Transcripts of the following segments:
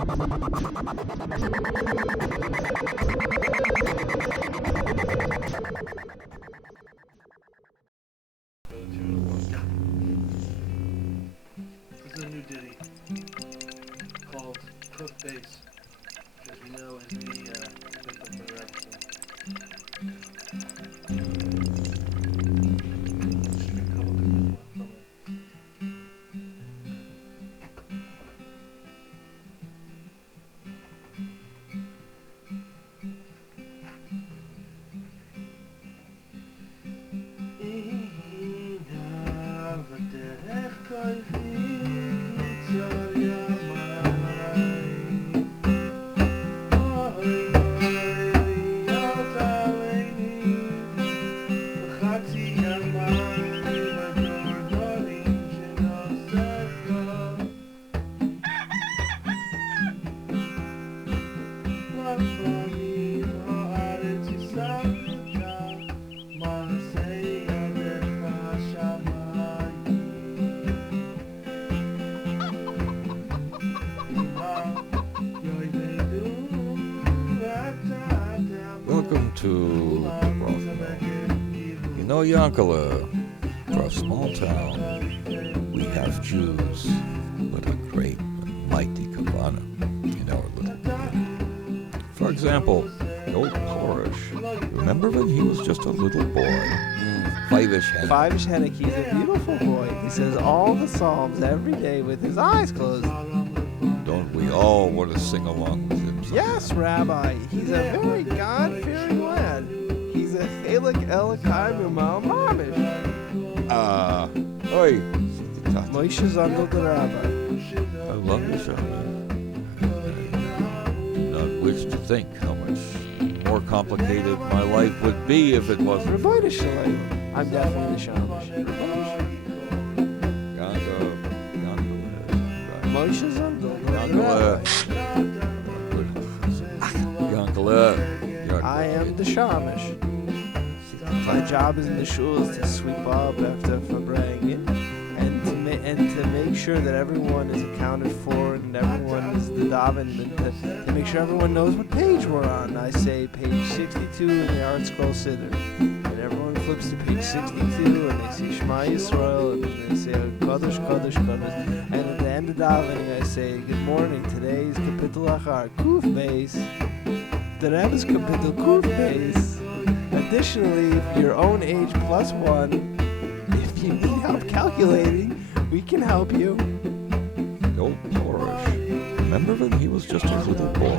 This is a new ditty called Cook Bass, which as we know is the victim for the episode. Just a couple different ones from it. Welcome to Dubrovno. You know, Yankala, for a small town, we have Jews, but a great and mighty Kavanah in our little community. For example, the old Porish. Remember when he was just a little boy? Five-ish Hennick. Five-ish Hennick, he's a beautiful boy. He says all the psalms every day with his eyes closed. Don't we all want to sing along with him? Yes, Rabbi. He's a very God-fearing lad. He's a Halak Elikai Mumal Mamish. Oi. Moshe Zundel the Rabbi. I love you, Shaman. I do not wish to think how much more complicated my life would be if it wasn't. Rabbi Shalom. I'm definitely Shamish. Moshe Zundel the Rabbi. I am the Shamish. My job is in the shul is to sweep up after Fabrangin and to make sure that everyone is accounted for and everyone is the daven and to make sure everyone knows what page we're on. I say page 62 in the Art Scroll Siddur. And everyone flips to page 62 and they see Shema Yisrael and they say Kodesh, Kodesh, Kodesh. And at the end of davening I say, good morning, today is Kapitel Achar, Kuf Beis. The Rebbe's Kapitel Kuf Beis. Additionally, if your own age plus one, if you need help calculating, we can help you. The old Porish. Remember when he was just a little boy?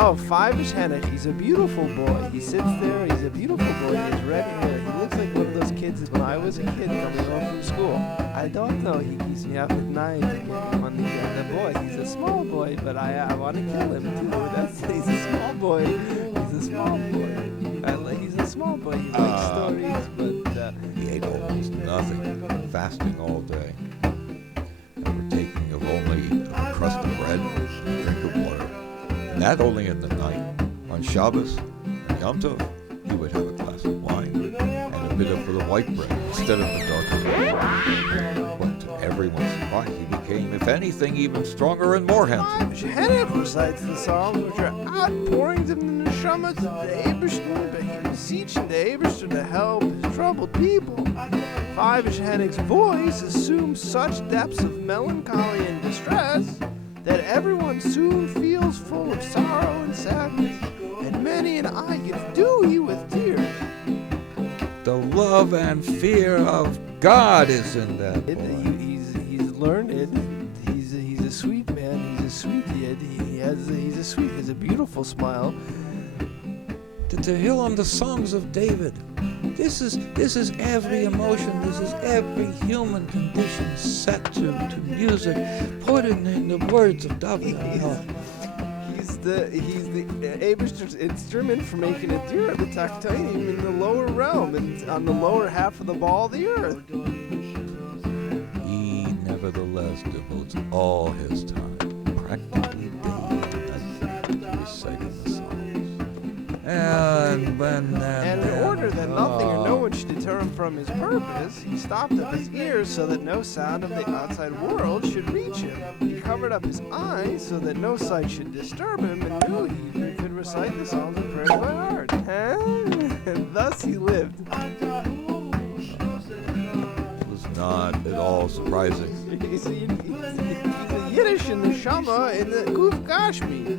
Oh, Five-ish Hennick, he's a beautiful boy. He sits there, he's a beautiful boy, he has red hair. He looks like one of those kids when I was a kid coming home from school. I don't know, he keeps me up at night to get him on the boy. He's a small boy, but I want to kill him too. He's a small boy. He's a small boy. He's a small boy. He likes stories, but... He ate almost nothing, fasting all day. Never taking of only a crust of bread and a drink of water. And that only in the night. On Shabbos and Yom Tov, he would have a glass of wine and a bit of the white bread instead of the darker bread. But every once in a while, he became, if anything, even stronger and more handsome. Hennick recites the Psalms, which are outpourings of the neshamas of the Eberstein, but he beseeching the Eberstein to help his troubled people. Five-ish Hennick's voice assumes such depths of melancholy and distress that everyone soon feels full of sorrow and sadness, and many an eye gets dewy with tears. The love and fear of God is in that boy. He's learned. He's a sweet man. He's a sweet kid. He has a beautiful smile. To Tehillim, the songs of David. This is every emotion. This is every human condition set to music, put in the words of David. He's the Abishter's instrument for making a deer of the Taktonim in the lower realm and on the lower half of the ball of the earth. He nevertheless devotes all his time, practically daily, to reciting the songs. And And in order that nothing or no one should deter him from his purpose, he stopped up his ears so that no sound of the outside world should reach him. He covered up his eyes so that no sight should disturb him, and knew he could recite the songs and prayers by heart. And thus he lived. It was not at all surprising. He's a Yiddish in the Shama in the Guf Gashmi.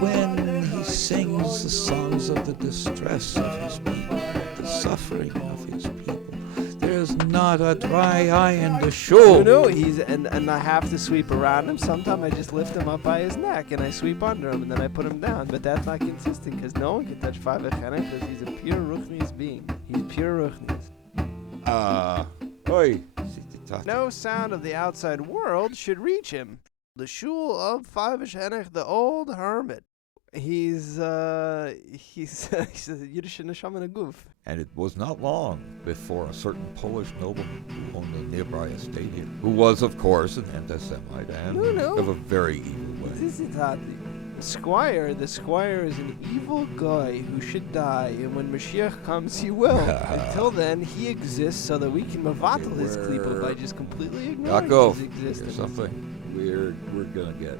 When he sings the songs of the distress of his people, the suffering of his people, there's not a dry eye in the shul. No, and I have to sweep around him. Sometimes I just lift him up by his neck and I sweep under him and then I put him down. But that's not consistent because no one can touch Favich Henech because he's a pure Ruchnis being. He's pure Ruchnis. Oi. No sound of the outside world should reach him. The shul of Favich Henech, the old hermit. He's a Yiddish neshama guf. And it was not long before a certain Polish nobleman who owned a nearby estate here, who was, of course, an anti-Semite and of a very evil way. This is hot. Squire, the squire is an evil guy who should die, and when Mashiach comes, he will. Until then, he exists so that we can mavatal his klipa by just completely ignoring his existence. Here's something we're gonna get.